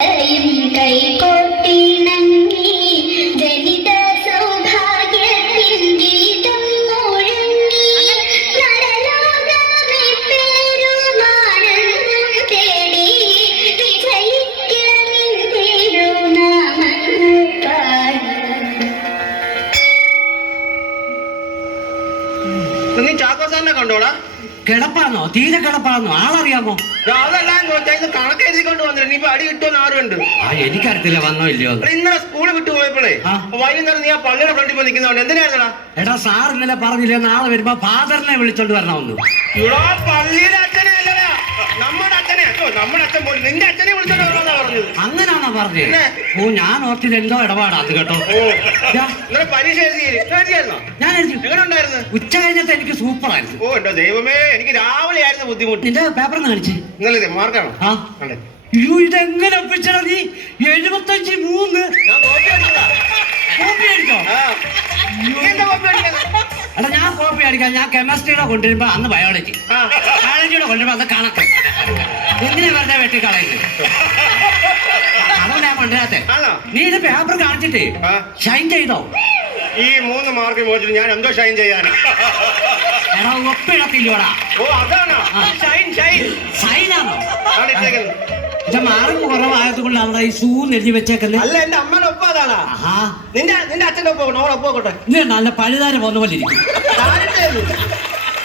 നീ ചാക്കോസാറിനെ കണ്ടോടാ? കിടപ്പാണോ? തീരെ കിടപ്പാണോ? ആളറിയാമോ? അതെല്ലാം കണക്ക് എഴുതിക്കൊണ്ട് വന്നില്ല. നീ ഇപ്പൊ അടി കിട്ടുമെന്ന് ആരുണ്ട്? എനിക്കറിയത്തില്ല വന്നോ ഇല്ലയോ. ഇന്നലെ സ്കൂളിൽ വിട്ടു പോയപ്പോഴേ വൈകുന്നേരം നീ ആ പള്ളിയുടെ ഫ്രണ്ടിൽ പോയി നിൽക്കുന്നതുകൊണ്ട് എന്തിനായിരുന്നടാ? എടാ സാർ ഇന്നലെ പറഞ്ഞില്ലേ നാളെ വരുമ്പോ ഫാദറിനെ വിളിച്ചോണ്ട് വരണമെന്ന്. ഇവിടെ പള്ളിയിലെ അച്ഛനെ അല്ലടാ, നമ്മുടെ അച്ഛനെ. നമ്മുടെ അച്ഛൻ പോലും നിന്റെ അച്ഛനെ വിളിച്ചോണ്ട് വരാന്നാ പറഞ്ഞത്. അങ്ങനാണോ പറഞ്ഞത്? ഓ ഞാൻ ഓർത്തിത് എന്തോ ഇടപാടാ അത് കേട്ടോ. ഇന്നലെ പരീക്ഷ എഴുതിയായിരുന്നോ? ഞാൻ എഴുതി. എങ്ങനെ ഉണ്ടായിരുന്നു? ഉച്ച കഴിഞ്ഞത്തെ എനിക്ക് സൂപ്പർ ആയിരുന്നു. ഓ എന്റെ ദൈവമേ, എനിക്ക് രാവിലെ ആയിരുന്നു ബുദ്ധിമുട്ട്. നിന്റെ പേപ്പർ കാണിച്ച് ഇന്നലെ മാർക്കാണോ? അയ്യോ ഇതെങ്ങനെ ഒപ്പിച്ചടാ നീ? 75-3. ഞാൻ കോപ്പി അടിച്ചതാ. കോപ്പി അടിച്ചോ? എടാ ഞാൻ കോപ്പി അടിക്കാം. ഞാൻ കെമിസ്ട്രിയുടെ കൊണ്ടുവരുമ്പോ അന്ന് ബയോളജി, ബയോളജിയുടെ കൊണ്ടുവരുമ്പോ അന്ന് കണക്ക്. എന്തിനാ വെറുതെ വെട്ടിക്കളയുന്നത്? അതൊന്നും ഞാൻ കൊണ്ടുവരാത്തെ. നീ ഇത് പേപ്പർ കാണിച്ചിട്ട് ഷൈൻ ചെയ്തോ? ഈ 3 മാർക്ക് മോചിട്ട് ഞാൻ എന്തോ ഷൈൻ ചെയ്യാനാ? എടാ ഒപ്പിടത്തില്ലോടാ. ഓ അതാണോ ഷൈൻ? ഷൈനാണോ? ഇത് മാർക്ക് കുറവായത് കൊണ്ടാണ് ഈ ഷൂ നെല്ലി വെച്ചേക്കുന്നത്. അല്ല എന്റെ അമ്മയുടെ ഒപ്പം അതാണോ? നിന്റെ അച്ഛൻ്റെ ഒപ്പം ഒപ്പോട്ടെ. ഇത് നല്ല പഴുതാര പോകുന്ന പോലെ ഇരിക്കും.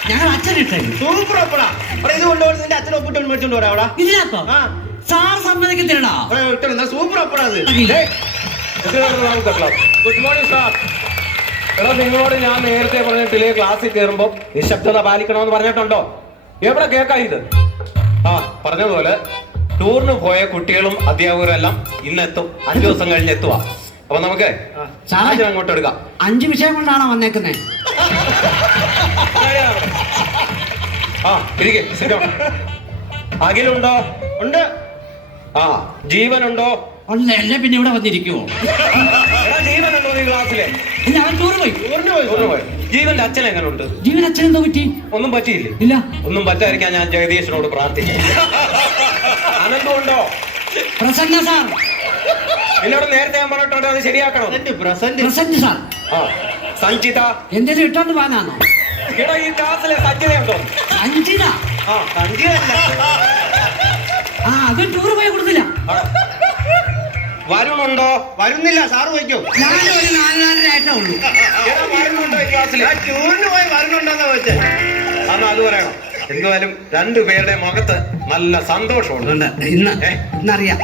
ഞങ്ങൾ അച്ഛനിട്ടേ സൂപ്പർ ഒപ്പടാ. ഇത് കൊണ്ടുപോയി നിന്റെ അച്ഛനെ ഒപ്പിട്ട് മേടിച്ചോണ്ട് വരാം അവിടെ. ഇതിനകത്തോ? സാർ സമ്മതിക്കത്തില്ലടാ. സൂപ്പർ ഒപ്പടാ അത്. Good morning sir. എടാ നിങ്ങളോട് ഞാൻ നേരത്തെ പറഞ്ഞിട്ടില്ലേ ക്ലാസ്സിൽ കയറുമ്പോൾ നിശബ്ദത പാലിക്കണമെന്ന് പറഞ്ഞിട്ടുണ്ടോ? എവിടെ കേൾക്കാം ഇത്? പറഞ്ഞതുപോലെ ടൂറിന് പോയ കുട്ടികളും അധ്യാപകരും എല്ലാം ഇന്നെത്തും. 5 ദിവസം കഴിഞ്ഞ് എത്തുക. അപ്പൊ നമുക്ക് അങ്ങോട്ട് എടുക്കാം. 5 വിഷയം കൊണ്ടാണോ വന്നേക്കുന്നേ? അഖിലുണ്ടോ? ഉണ്ട്. ജീവനുണ്ടോ? അല്ലേ പിന്നെ ഇവിടെ വന്നിരിക്കുവോ? ജീവനുണ്ടോ നീ ക്ലാസ്സിലെ? ഇല്ല അവൻ ടൂറ് പോയി. ജീവന്റെ അച്ഛൻ എങ്ങനെ ഉണ്ട്? ജീവൻ അച്ഛൻ എന്തോ പറ്റി? ഒന്നും പറ്റിയില്ലേ? ഇല്ല. ഒന്നും പറ്റാതിരിക്കാൻ ഞാൻ ജഗദീശനോട് പ്രാർത്ഥിക്കും. അനന്തമുണ്ടോ? പ്രസന്ന സാർ എന്നോട് നേരത്തെ ഞാൻ പറഞ്ഞിട്ടുണ്ട് അത് ശരിയാക്കണം. Present sir. സഞ്ജിത എന്തെങ്കിലും ഇട്ടോണ്ട് പോകാനാണോ? എടാ ഈ ക്ലാസ്സിലെ സഞ്ജിതയുണ്ടോ? സഞ്ജിത? അത് ടൂറ് പോയി കൊടുത്തില്ല. വരുണുണ്ടോ? വരുന്നില്ല. സാറ് വയ്ക്കോ? ഞാനും ഒരു 4-4.5 ആയിട്ടേ ഉള്ളൂ. വരുന്നുണ്ടോ ഈ ക്ലാസ്സിൽ? ടൂറിന് പോയി വരുന്നുണ്ടോന്നാ വെച്ചേ. അന്ന് അത് പറയണം. എന്തായാലും 2 പേരുടെ മുഖത്ത് നല്ല സന്തോഷമുണ്ട്. ഇന്നറിയാം.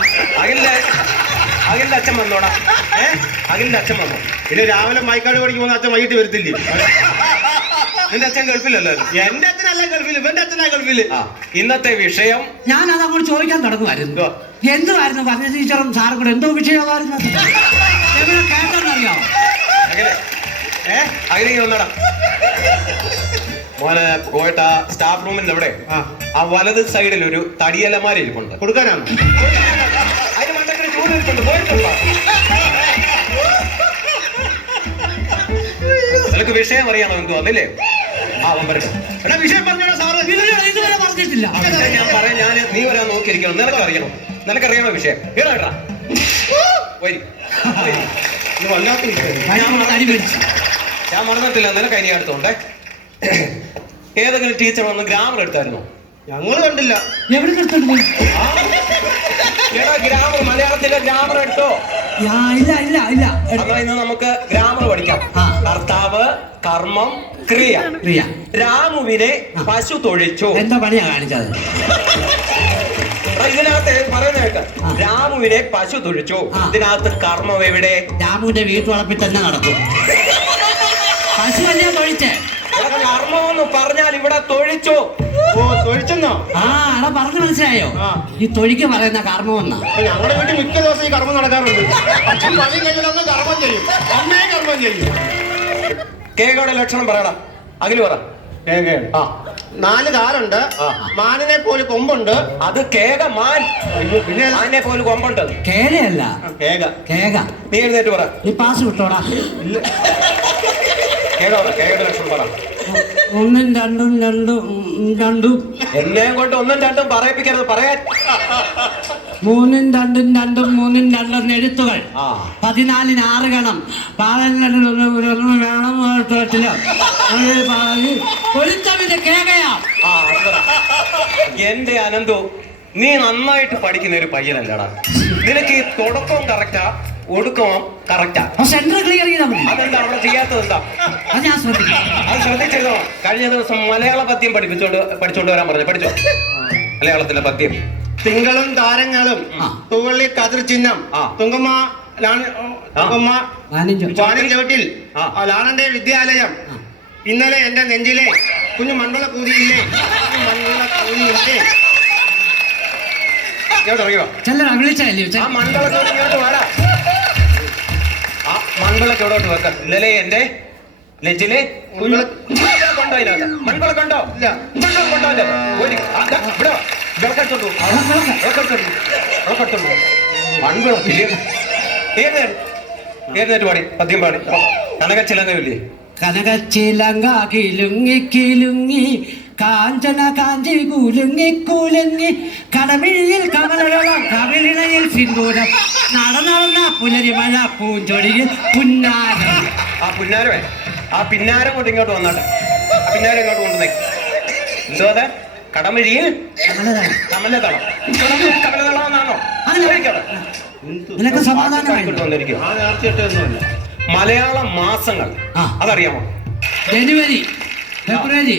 അഖിലിന്റെ അച്ഛൻ വന്നോടാ. അഖിലിന്റെ അച്ഛൻ വന്നോ? പിന്നെ രാവിലെ മൈക്കാട് പഠിക്ക് പോകുന്ന അച്ഛൻ വൈകിട്ട് വരത്തില്ലേ? നിന്റെ അച്ഛൻ ഗൾഫിലല്ലോ? എന്റെ അച്ഛനല്ല ഗൾഫിൽ, ഇവന്റെ അച്ഛനാ ഗൾഫില്. ഇന്നത്തെ വിഷയം ഞാൻ അത് അങ്ങോട്ട് ചോദിക്കാൻ തുടങ്ങുമായിരുന്നു. എന്തുവായിരുന്നു പറഞ്ഞ ടീച്ചറും സാറും കൂടെ എന്തോ വിഷയമായിരുന്നു? എവിടെ കേട്ടെന്നറിയാമോ? അഖിലേക്ക് വന്നടാ മോനെ. പോയിട്ട് ആ സ്റ്റാഫ് റൂമിന്റെ അവിടെ ആ വലത് സൈഡിൽ ഒരു തടിയലമാരി ഇരിപ്പുണ്ട്. കൊടുക്കാനാണ്. അതിന് മണ്ടക്കിന് ചൂട് ഇരിപ്പുണ്ട്. പോയിട്ടുണ്ടോ? നിനക്ക് വിഷയം അറിയാമോ? എന്തു വന്നില്ലേ? അവൻ വരട്ടെ. എടാ വിഷയം പറഞ്ഞോടാ സാറ്. ഇതുവരെ പറഞ്ഞിട്ടില്ല. ഞാൻ നീ വരാൻ നോക്കിയിരിക്കണം. നിനക്കറിയണം. നിനക്കറിയണോ വിഷയം? കേടാ വരി. വല്ലാത്ത ഞാൻ മറന്നിട്ടില്ല. നിനക്ക് അതിനെ അടുത്തോണ്ടേ. ഏതെങ്കിലും ടീച്ചർ വന്ന് ഗ്രാമർ എടുത്തായിരുന്നോ? ഞങ്ങള് കണ്ടില്ല. എവിടെ എടുത്തോണ്ട് പോയി? ഗ്രാമർ മലയാളത്തിലെ ഗ്രാമർ എടുത്തോ? ഇല്ല. എന്നാ ഇന്ന് നമുക്ക് ഗ്രാമർ പഠിക്കാം. കർത്താവ്, കർമ്മം, ക്രിയ. രാമുവിനെ പശു തൊഴിച്ചു. എന്താ പണിയാ കാണിച്ചത്? ഇതിനകത്ത് പറയുന്ന കേൾക്കാം. രാമുവിനെ പശു തൊഴിച്ചു. ഇതിനകത്ത് കർമ്മം എവിടെ? രാമുവിന്റെ വീട്ടുവളപ്പിൽ തന്നെ നടക്കും. പശു അല്ലേ തൊഴിച്ചേ? കർമ്മമെന്ന് പറഞ്ഞാൽ ഇവിടെ തൊഴിച്ചു. ഓ തൊഴിച്ചെന്നോ? എടാ പറഞ്ഞു മനസ്സിലായോ? ഈ തൊഴിക്ക് പറയുന്ന കർമ്മമെന്നാ. ഞങ്ങളുടെ വീട്ടിൽ മിക്ക ദിവസം ഈ കർമ്മം നടക്കാറുണ്ട്. അച്ഛൻ പള്ളി കഴിഞ്ഞാൽ കർമ്മം ചെയ്യും, അമ്മയെ കർമ്മം ചെയ്യും. കേകയുടെ ലക്ഷണം പറയടാ. അഖില് പറ. 4 കാലുണ്ട്, മാനിനെ പോലെ കൊമ്പുണ്ട്. അത് കേക മാൻ. പിന്നെ മാനിനെ പോലെ കൊമ്പുണ്ട്. കേകയല്ല, കേക. നീ എഴുന്നേറ്റ് പറ. നീ പാസ് വിട്ടോടാ. കേകയുടെ ലക്ഷണം പറ. ഒന്നും രണ്ടും രണ്ടും എന്നെയും കൊണ്ട് ഒന്നും രണ്ടും പറയിപ്പിക്കരുത്, പറയാൻ. മൂന്നും രണ്ടും എഴുത്തുകൾ. 14 6 ഗണം. വേണം ഒരുത്തമിന്റെ കേകയാ. എന്റെ അനന്തു, നീ നന്നായിട്ട് പഠിക്കുന്ന ഒരു പയ്യനല്ലടാ. നിനക്ക് ഈ തുടക്കവും കറക്റ്റാ, ഒടുക്കവും കറക്റ്റാ. സെന്റർ ക്ലിയർ ചെയ്താൽ മതി. അതെന്താ അവിടെ ചെയ്യാത്തത്? എന്താ അത് ഞാൻ ശ്രദ്ധിക്കാം. അത് ശ്രദ്ധിച്ചോ. കഴിഞ്ഞ ദിവസം മലയാള പദ്യം പഠിച്ചോണ്ട് വരാൻ പറഞ്ഞു. പഠിച്ചോ മലയാളത്തിലെ പദ്യം? തിങ്കളും താരങ്ങളും, തുവള്ളി കതിർ ചിഹ്നം, തുങ്കമ്മ ചവിട്ടിൽ ലാണന്റെ വിദ്യാലയം, ഇന്നലെ എന്റെ നെഞ്ചിലെ കുഞ്ഞു മണ്ഡല കൂതിയില്ലേ, വിളിച്ചല്ലേ മണ്ഡലത്തോട് ഇങ്ങോട്ട് വാടാ. ആ മണ്ഡലത്തോടോട്ട് വെക്ക. ഇന്നലെ എന്റെ നെഞ്ചിലെ കൊണ്ടോ അതിനകത്ത് മൺകുളം കണ്ടോ? ഇല്ല, കൊണ്ടോ ഏത് പാടി പദ്യം പാടി. കനകച്ചിലങ്കയില്ലേ? കനകച്ചിലങ്ക കിലുങ്ങി കിലുങ്ങി കാഞ്ചന കാഞ്ചി കുലുങ്ങി കടമിഴിയിൽ കമലകളം കവിളിണയിൽ സിന്ദൂരം നടന്ന പുലരി മഴ പൂഞ്ചൊടിയിൽ പുന്നാരം. ആ പുന്നാരമേ, ആ പിന്നാരം കൊണ്ട് ഇങ്ങോട്ട് വന്നോട്ടെ. ആ പിന്നാരം ഇങ്ങോട്ട് കൊണ്ടുവന്നേ. എന്തോ അതെ? കടമിഴിയിൽ കമലതളം. കമലതളം എന്നാണോ? നിനക്ക് സമാധാനമായി മലയാള മാസങ്ങൾ അതറിയാമോ? ജനുവരി, ഫെബ്രുവരി,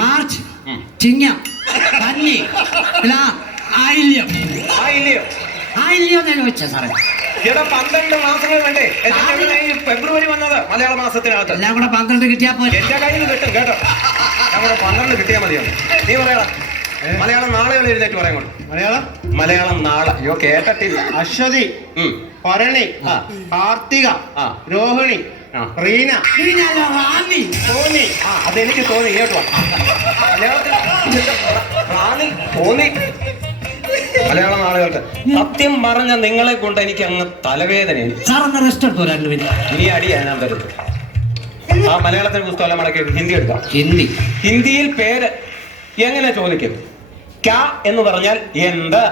മാർച്ച്, ചിങ്ങം, കന്നി, ആയില്യം. ആയില്യം വെച്ച സാറേ. 12 മാസങ്ങൾ വേണ്ടേ? ഫെബ്രുവരി വന്നത് മലയാള മാസത്തിനകത്ത്. എല്ലാം കൂടെ 12 കിട്ടിയാ പോലെ എന്റെ കയ്യിൽ കിട്ടും കേട്ടോ. നമ്മുടെ 12 കിട്ടിയാൽ മതിയാണ്. നീ പറയണം മലയാളം നാളെകൾ എഴുന്നേറ്റ് പറയാൻ കൊണ്ട്. മലയാളം നാളെ. അയ്യോ കേട്ടില്ല. അശ്വതി, ഭരണി, കാർത്തിക, രോഹിണി, റീന, അതെനിക്ക് തോന്നി. കേട്ടോ തോന്നി. മലയാള നാളുകൾക്ക് സത്യം പറഞ്ഞ നിങ്ങളെ കൊണ്ട് എനിക്ക് അങ്ങ് തലവേദനയാണ്. ഇനി അടി ഞാൻ തരുന്നു. ആ മലയാളത്തിന് പുസ്തകം മടക്കി ഹിന്ദി എടുക്കാം. ഹിന്ദിയിൽ പേര് എങ്ങനെ ചോദിക്കും? ക്യാ എന്ന് പറഞ്ഞാൽ എന്ത്.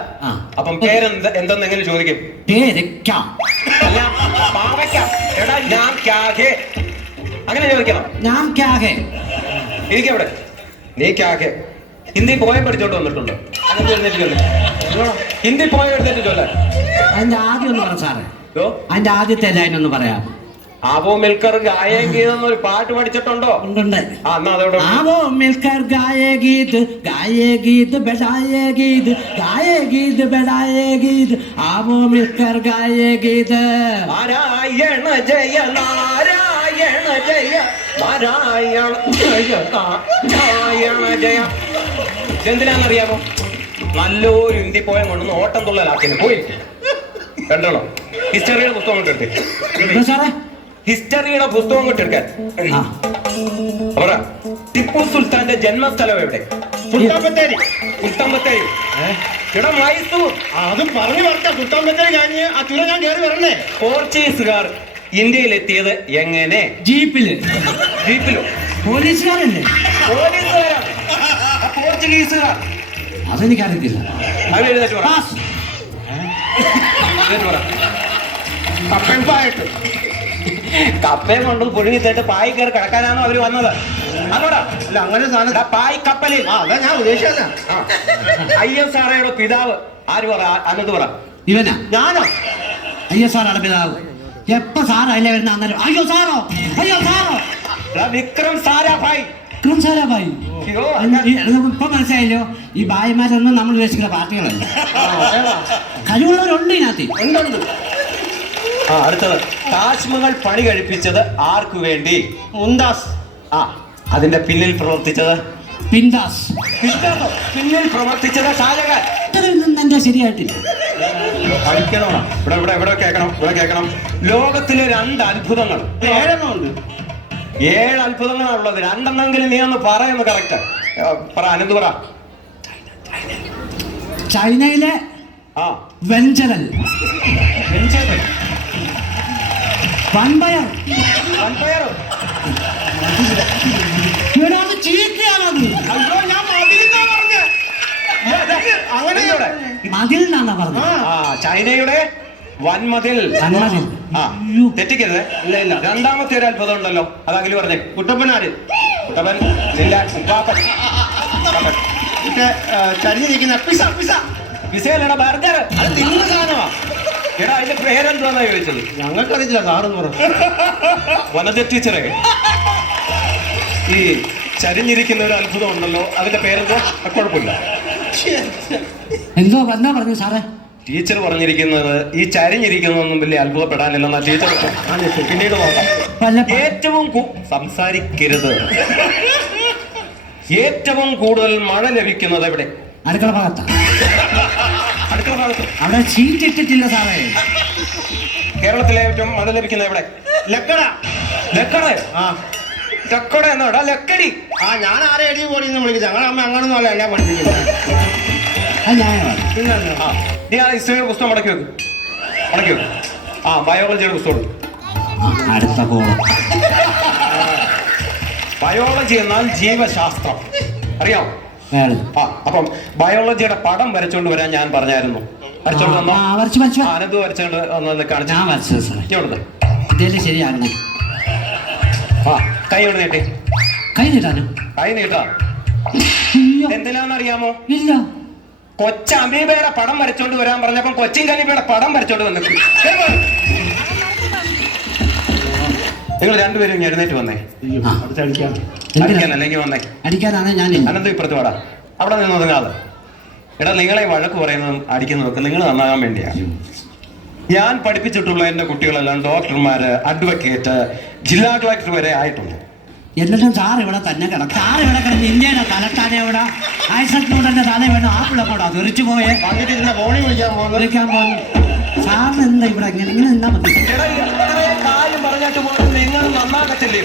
അപ്പം പേരെന്ത് എന്തെന്ന് എങ്ങനെ ചോദിക്കും? എടാ ഞാൻ ക്യാഹേ അങ്ങനെ ചോദിക്കണം. ഞാൻ ക്യാഹേ. എനിക്കെവിടെ നീ ക്യാഹേ. ഹിന്ദി പോയം പഠിച്ചോണ്ട് വന്നിട്ടുണ്ട്. ഹിന്ദി പോയം എടുത്തിട്ട് ചൊല്ലാൻ. അതിന്റെ ആദ്യം ഒന്ന് പറ സാറേ. അതിന്റെ ആദ്യത്തെ ലൈൻ ഒന്ന് പറയാം. ആവോ മിൽക്കർ ഗായേ ഗീത് എന്നൊരു പാട്ട് പഠിച്ചിട്ടുണ്ടോ? ഉണ്ട്. ആവോ മിൽക്കർ ഗായേ ഗീത് ഗായേ ഗീത് ബജായേ ഗീത് ഗായേ ഗീത് ബജായേ ഗീത് ആവോ മിൽക്കർ ഗായേ ഗീത്. നാരായണ ജയ നാരായണ ജയ നാരായണ ജയ നാരായണ ജയ. എന്തിനാണെന്നറിയാമോ? നല്ലൊരു ഹിന്ദി പോയം കൊണ്ടൊന്ന് ഓട്ടം തുള്ളലാക്കിന് പോയി കണ്ടോ. ഹിസ്റ്ററിയുടെ പുസ്തകം കൊണ്ടെടുത്തേ. സാറേ ഹിസ്റ്ററിയുടെ പുസ്തകം കൊണ്ടെടുക്കാൻ. ടിപ്പു സുൽത്താന്റെ ജന്മസ്ഥലം എവിടെ? സുൽത്താൻ ബത്തേരി. സുൽത്താൻ ബത്തേരി. ഇവിടെ മൈസൂർ. അതും പറഞ്ഞു പറഞ്ഞ സുൽത്താൻ ബത്തേരി കഴിഞ്ഞ് ആ ചുരം ഞാൻ കയറി വരണേ. പോർച്ചുഗീസുകാർ ഇന്ത്യയിലെത്തിയത് എങ്ങനെ? ജീപ്പിലോ? പോലീസുകാരല്ലേ? പോലീസുകാരാണ്. പോർച്ചുഗീസുകാർ. അതെനിക്കറിയത്തില്ല. കപ്പയും കൊണ്ട് പുഴുങ്ങി തേട്ട് പായി കയറി കിടക്കാനാണോ അവര് വന്നത്? അങ്ങോട്ടാ അല്ല അങ്ങനെ സാധനം പായ് കപ്പലിൽ. അതാ ഞാൻ ഉദ്ദേശിച്ച. ISROയുടെ പിതാവ് ആര് പറ? അനന്ത് പറ. ഇവനാ? ഞാനോ? ISROയുടെ പിതാവ്. എപ്പോ സാറല്ലേ വരുന്ന അന്നേരം അയ്യോ സാറോ വിക്രം സാരാഭായ്. വിക്രം സാരാഭായ്. ഇപ്പൊ മനസ്സിലായല്ലോ, ഈ ഭായിമാരൊന്നും നമ്മൾ ഉദ്ദേശിക്കുന്ന പാർട്ടികളല്ല. കഴിവുള്ളവരുണ്ട് ഇതിനകത്ത്. ഉണ്ട്. അടുത്തത് താജ്മഹൽ പണി കഴിപ്പിച്ചത് ആർക്കു വേണ്ടി? മുംതാസ്. അതിന്റെ പിന്നിൽ പ്രവർത്തിച്ചത് പിൻദാസ്. പിന്നിൽ പ്രവർത്തിച്ചത് ഷാജഹാൻ. എന്റെ ശരിയായിട്ടില്ല. പഠിക്കണോ? ഇവിടെ കേൾക്കണം. ലോകത്തിലെ 2 അത്ഭുതങ്ങൾ. 7 അത്ഭുതങ്ങളാണുള്ളത്. 2 നീ ഒന്ന് പറയുന്നു. കറക്റ്റ് പറ. അനന്ത് പറ. ചൈനയിലെ വെഞ്ചരൽ. വൻപയർ. ഇവിടെ അത് ചീത്തയാണത്. അയ്യോ ഞാൻ മതിലെന്നാ പറഞ്ഞെ. അങ്ങനെ ഇവിടെ. മതിൽ എന്നാണ് പറഞ്ഞത്. ആ ചൈനയുടെ വൻമതിൽ. വൻമതിൽ. ആ അയ്യോ. തെറ്റിക്കരുത്. ഇല്ല ഇല്ല. രണ്ടാമത്തെ ഒരു അത്ഭുതം ഉണ്ടല്ലോ, അതാകില് പറഞ്ഞേ. കുട്ടപ്പനാര് കുട്ടപ്പൻ നിന്റെ ഉപ്പാപ്പൻ. മറ്റേ ചരിഞ്ഞിരിക്കുന്ന പിസ പിസ. പിസയല്ലടാ ബർഗർ. അത് തിന്നുന്ന സാധനമാ. എടാ അതിന്റെ പേരെന്താന്നാ ചോദിച്ചത്? ഞങ്ങൾക്കറിയില്ല സാറെന്ന് പറഞ്ഞു. വനജ ടീച്ചറെ, ഈ ചരിഞ്ഞിരിക്കുന്ന ഒരു അത്ഭുതം ഉണ്ടല്ലോ, അതിന്റെ പേരെന്തോ? കുഴപ്പമില്ല. എന്തോ എന്നാ പറഞ്ഞു സാറേ? ടീച്ചർ പറഞ്ഞിരിക്കുന്നത് ഈ ചരിഞ്ഞിരിക്കുന്നതൊന്നും വലിയ അത്ഭുതപ്പെടാനില്ലെന്നാ ടീച്ചർ. പിന്നീട് നോക്കാം. ഏറ്റവും സംസാരിക്കരുത്. ഏറ്റവും കൂടുതൽ മഴ ലഭിക്കുന്നത് എവിടെ? അടുക്കള ഭാഗത്താ. അടുക്കള ഭാഗത്ത്. അവിടെ ഷീറ്റ് ഇട്ടിട്ടില്ല സാറേ. കേരളത്തിലെ ഏറ്റവും മഴ ലഭിക്കുന്നത് എവിടെ? ലക്കട. ലക്കട. ആ ലക്കട എന്നാടാ? ലക്കടി. ആ ഞാൻ ആരെ അടി പോടിന്ന് വിളിക്കുന്നത്. ഞങ്ങളുടെ അമ്മ അങ്ങനൊന്നും അല്ല എന്നെ പഠിപ്പിക്കുന്നത്. അത് ന്യായമാണ്. ആ നീ ആ ഹിസ്റ്ററിയുടെ പുസ്തകം മടക്കി വെക്കും. മടക്കി വെക്കും. ആ ബയോളജിയുടെ പുസ്തകം. അടുത്ത കോളം. ബയോളജി എന്നാൽ ജീവശാസ്ത്രം, അറിയാം? ആ അപ്പം ബയോളജിയുടെ പടം വരച്ചോണ്ട് വരാൻ ഞാൻ പറഞ്ഞായിരുന്നു. വരച്ചോണ്ട് വന്നോ? ആനന്ദ് വരച്ചോണ്ട് വന്ന് കാണിച്ചു. ഞാൻ വരച്ചത് സാറേ. ഇങ്ങോട്ട് ഇതേലും ശരിയാകണം. ആ കൈ കൊണ്ട് നീട്ടി. കൈ നീട്ടാനും? കൈ നീട്ടാ. എന്തിനാന്നറിയാമോ? ഇല്ല. കൊച്ചമീബയുടെ പടം വരച്ചോണ്ട് വരാൻ പറഞ്ഞപ്പോ കൊച്ചിൻ കലീബയുടെ പടം വരച്ചോണ്ട് വന്നു. നിങ്ങൾ രണ്ടുപേരും എഴുന്നേറ്റ് വന്നേ. അടിക്കാനല്ലെങ്കിൽ വന്നേ. അടിക്കാനാണ് ഞാൻ. അനന്ത് ഇപ്പുറത്ത് പാടാ. അവിടെ നിന്ന് ഒതുങ്ങാതെ. എടാ നിങ്ങളെ വഴക്ക് പറയുന്നതും അടിക്കുന്നതൊക്കെ നിങ്ങൾ നന്നാകാൻ വേണ്ടിയാണ്. ഞാൻ പഠിപ്പിച്ചിട്ടുള്ള എന്റെ കുട്ടികളെല്ലാം ഡോക്ടർമാര്, അഡ്വക്കേറ്റ്, ജില്ലാ കളക്ടർ വരെ ആയിട്ടുണ്ട്. എന്നിട്ടും സാർ ഇവിടെ തന്നെ കിടക്കും. സാർ ഇവിടെ കിടന്ന് ഇന്ത്യയുടെ തലസ്ഥാനം എവിടെ? ഐസക് ന്യൂട്ടന്റെ തല വേണം. ആ പിള്ളക്കോടാ തെറിച്ചു പോയെ. വന്നിട്ടിരുന്ന ഫോണി വിളിക്കാൻ പോകുന്നു. സാറിന് എന്താ ഇവിടെ ഇങ്ങനെ നിന്നാ മതി. കാര്യം പറഞ്ഞിട്ട് പോലും നിങ്ങൾ നന്നാകത്തില്ലേ?